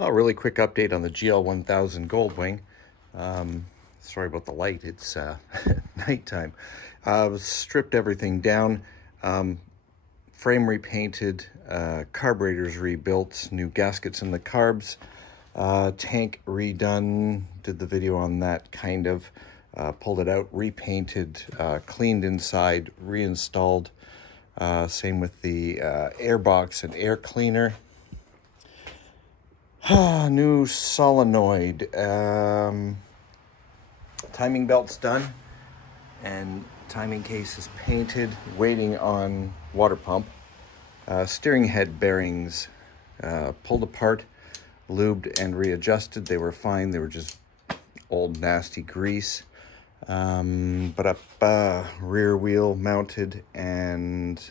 A really quick update on the gl1000 goldwing. Sorry about the light, it's nighttime. Stripped everything down, frame repainted, carburetors rebuilt, new gaskets in the carbs, tank redone, did the video on that kind of, pulled it out, repainted, cleaned inside, reinstalled, same with the airbox and air cleaner. New solenoid, timing belt's done, and timing case is painted, waiting on water pump. Steering head bearings pulled apart, lubed and readjusted. They were fine, they were just old nasty grease. Rear wheel mounted and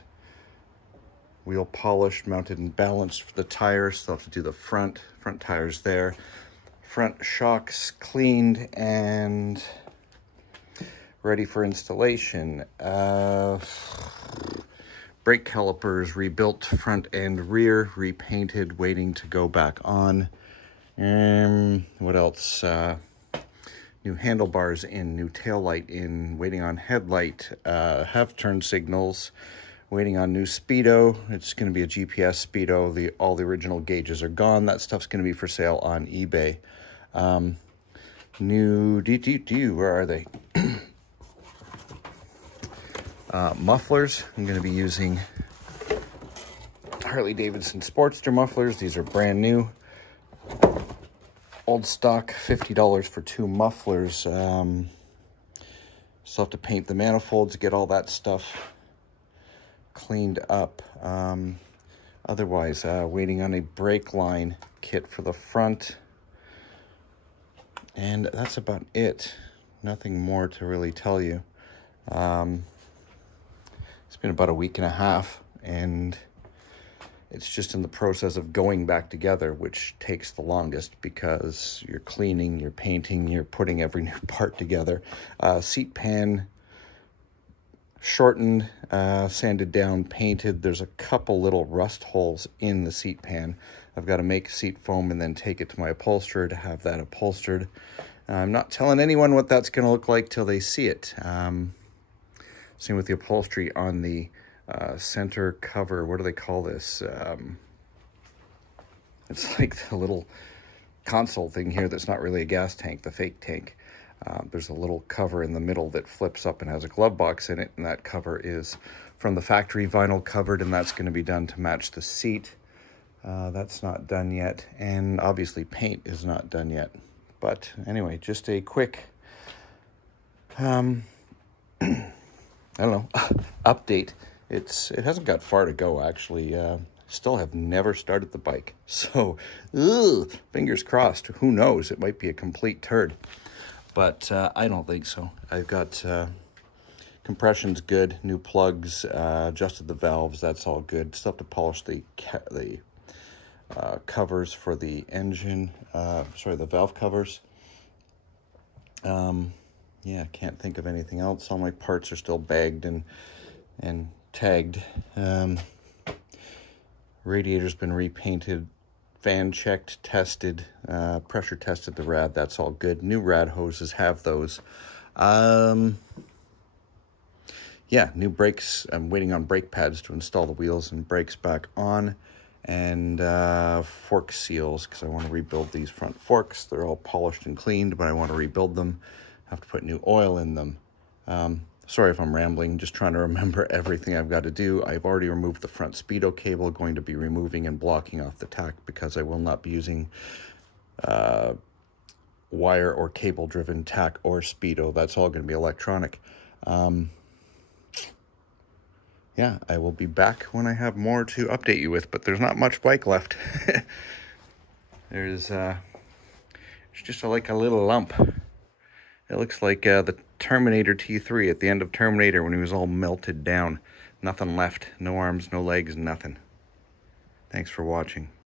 wheel polished, mounted and balanced for the tires. Still have to do the front tires there. Front shocks cleaned and ready for installation. Brake calipers rebuilt, front and rear repainted, waiting to go back on. What else? New handlebars in, new tail light in, waiting on headlight, have turn signals, waiting on new speedo. It's going to be a GPS speedo. All the original gauges are gone. That stuff's going to be for sale on eBay. New where are they? Mufflers. I'm going to be using Harley-Davidson Sportster mufflers. These are brand new. Old stock, $50 for 2 mufflers. Still have to paint the manifolds, get all that stuff cleaned up. Otherwise, waiting on a brake line kit for the front. And that's about it. Nothing more to really tell you. It's been about a week and a half, and it's just in the process of going back together, which takes the longest because you're cleaning, you're painting, you're putting every new part together. Seat pan shortened, sanded down, painted. There's a couple little rust holes in the seat pan. I've got to make seat foam and then take it to my upholsterer to have that upholstered. I'm not telling anyone what that's going to look like till they see it. Same with the upholstery on the center cover. What do they call this? It's like the little console thing here that's not really a gas tank, the fake tank. There's a little cover in the middle that flips up and has a glove box in it, and that cover is from the factory, vinyl covered, and that's going to be done to match the seat. That's not done yet, and obviously paint is not done yet. But anyway, just a quick I don't know, update. It hasn't got far to go, actually. Still have never started the bike. So, fingers crossed. Who knows? It might be a complete turd. But I don't think so. I've got compression's good, new plugs, adjusted the valves. That's all good. Still have to polish the covers for the engine. The valve covers. Yeah, can't think of anything else. All my parts are still bagged and tagged. Radiator's been repainted, fan checked, tested, pressure tested the rad. That's all good. New rad hoses, have those. Yeah, new brakes. I'm waiting on brake pads to install the wheels and brakes back on. And fork seals, because I want to rebuild these front forks. They're all polished and cleaned, but I want to rebuild them. Have to put new oil in them. Sorry if I'm rambling, just trying to remember everything I've got to do. I've already removed the front speedo cable, going to be removing and blocking off the tack because I will not be using wire or cable driven tack or speedo. That's all going to be electronic. Yeah, I will be back when I have more to update you with, but there's not much bike left. It's just like a little lump. It looks like the Terminator T3 at the end of Terminator when he was all melted down. Nothing left. No arms, no legs, nothing. Thanks for watching.